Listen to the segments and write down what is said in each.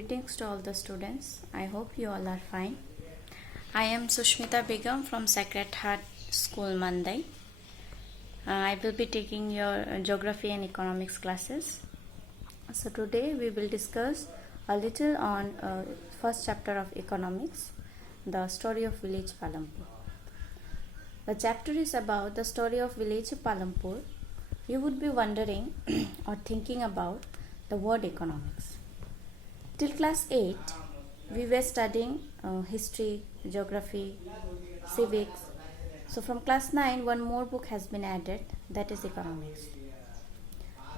Greetings to all the students. I hope you all are fine. I am Sushmita Begum from Sacred Heart School, Mandai. I will be taking your geography and economics classes. So today we will discuss a little on first chapter of economics, the story of village Palampur. The chapter is about the story of village Palampur. You would be wondering or thinking about the word economics. Till class 8, we were studying history, geography, civics. So from class 9, one more book has been added, that is economics.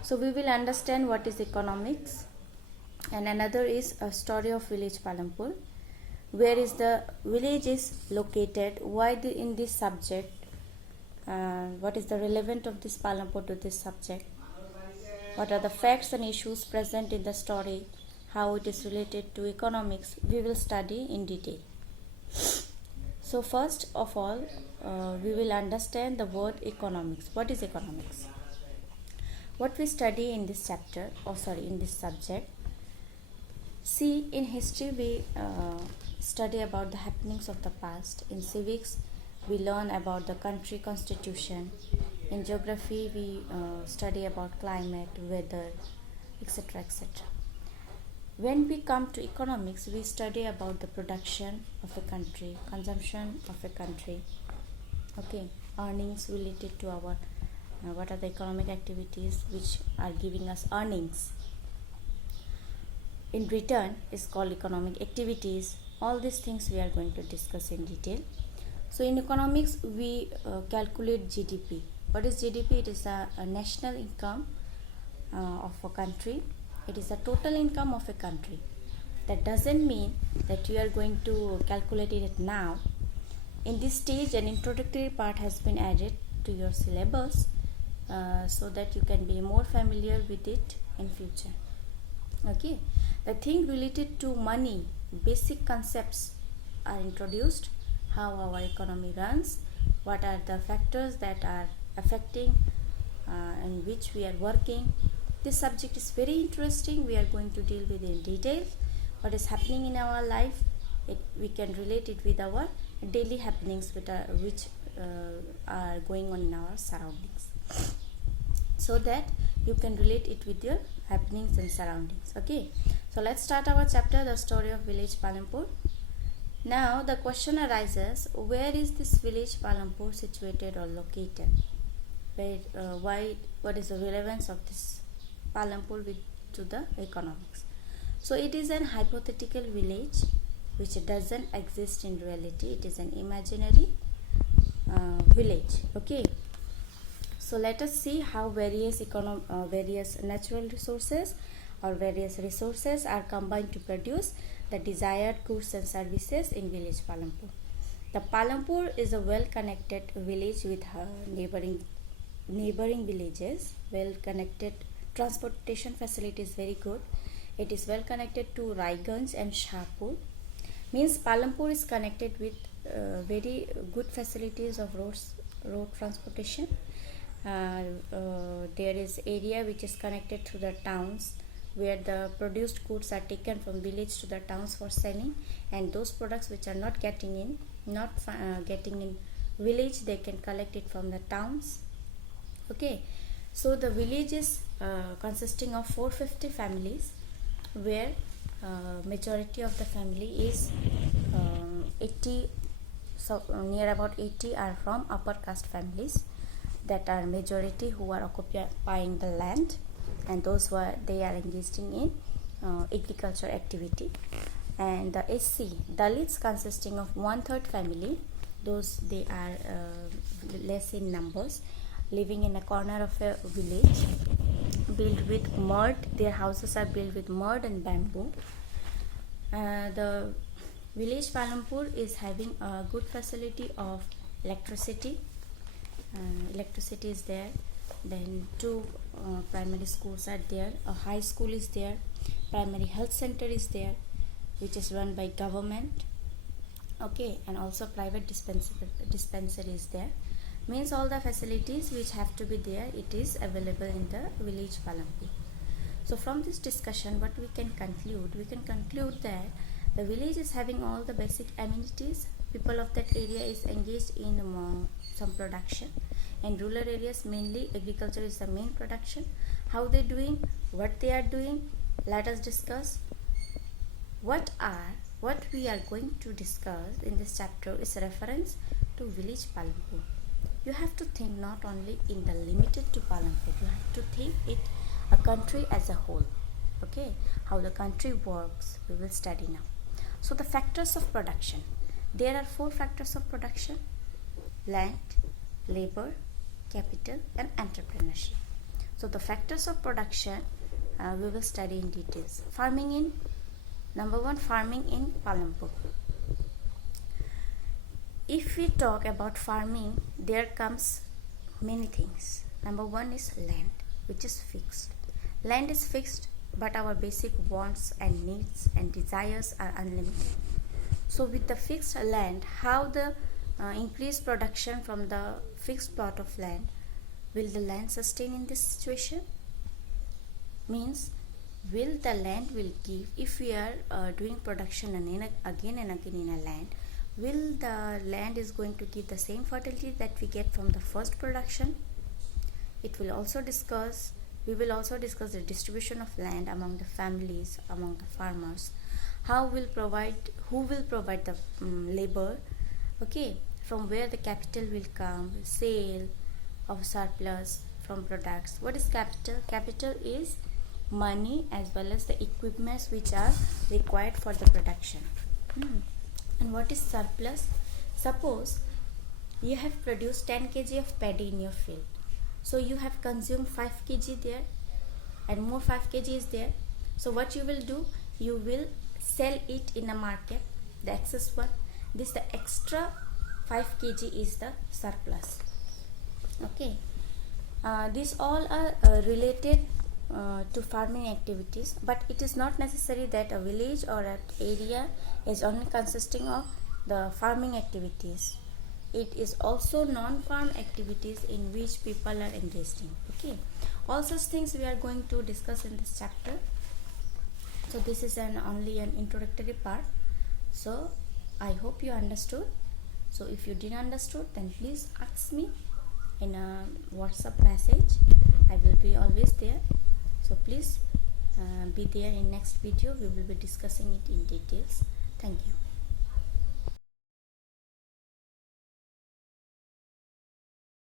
So we will understand what is economics, and another is a story of village Palampur. Where is the village is located? Why in this subject? What is the relevance of this Palampur to this subject? What are the facts and issues present in the story? How it is related to economics? We will study in detail. So first of all, we will understand the word economics. What is economics? What we study in this chapter, in this subject. See, in history we study about the happenings of the past. In civics, we learn about the country constitution. In geography, we study about climate, weather, etc., etc. When we come to economics, we study about the production of a country, consumption of a country, earnings related to our, what are the economic activities which are giving us earnings. In return is called economic activities. All these things we are going to discuss in detail. So in economics, we calculate GDP. What is GDP? It is a national income of a country. It is the total income of a country. That doesn't mean that you are going to calculate it now. In this stage, an introductory part has been added to your syllabus so that you can be more familiar with it in future. Okay, the thing related to money, basic concepts are introduced. How our economy runs, what are the factors that are affecting in which we are working. This subject is very interesting. We are going to deal with it in detail. What is happening in our life, we can relate it with our daily happenings which are going on in our surroundings, so that you can relate it with your happenings and surroundings. Okay, so let's start our chapter, the story of village Palampur. Now the question arises, where is this village Palampur situated or located? What is the relevance of this Palampur to the economics? So it is an hypothetical village which doesn't exist in reality. It is an imaginary village. Okay. So let us see how various natural resources or various resources are combined to produce the desired goods and services in village Palampur. The Palampur is a well-connected village with neighboring villages. Well-connected transportation facility is very good. It is well connected to Raiganj and Shahpur. Means Palampur is connected with very good facilities of road transportation. There is area which is connected to the towns, where the produced goods are taken from village to the towns for selling, and those products which are not getting in village, they can collect it from the towns. Okay, so the village is consisting of 450 families, where majority of the family is 80, near about 80 are from upper caste families, that are majority who are occupying the land, and those who are engaged in agriculture activity. And the SC Dalits consisting of 1/3 family, those they are less in numbers, living in a corner of a village, built with mud. Their houses are built with mud and bamboo. The village Palampur is having a good facility of electricity. Electricity is there. Then 2 primary schools are there. A high school is there. Primary health center is there, which is run by government. Okay, and also private dispensary is there. Means all the facilities which have to be there, it is available in the village Palampur. So from this discussion, what we can conclude that the village is having all the basic amenities. People of that area is engaged in some production, and rural areas mainly agriculture is the main production. How they doing, what they are doing, let us discuss. What we are going to discuss in this chapter is reference to village Palanpur. You have to think not only in the limited to Palanpur, you have to think it a country as a whole. Okay, how the country works, we will study now. So the factors of production. There are 4 factors of production: land, labor, capital, and entrepreneurship. So the factors of production we will study in details. Farming in number 1, farming in Palanpur. If we talk about farming, there comes many things. Number 1 is land, which is fixed. Land is fixed, but our basic wants and needs and desires are unlimited. So with the fixed land, how the increased production from the fixed plot of land, will the land sustain in this situation? Means, will the land will give, if we are doing production again and again in a land, will the land is going to give the same fertility that we get from the first production? We will also discuss the distribution of land among the families, among the farmers. Who will provide the labor? Okay, from where the capital will come, sale of surplus from products. What is capital? Capital is money as well as the equipments which are required for the production. And what is surplus? Suppose you have produced 10 kg of paddy in your field, so you have consumed 5 kg there and more 5 kg is there. So what you will do, you will sell it in a market, the excess one. The extra 5 kg is the surplus. Okay, these all are related to farming activities, but it is not necessary that a village or an area is only consisting of the farming activities. It is also non-farm activities in which people are engaged in. Okay, all such things we are going to discuss in this chapter. So this is only an introductory part. So I hope you understood. So if you didn't understood, then please ask me in a WhatsApp message. I will be always there. So please be there in next video. We will be discussing it in details. Thank you.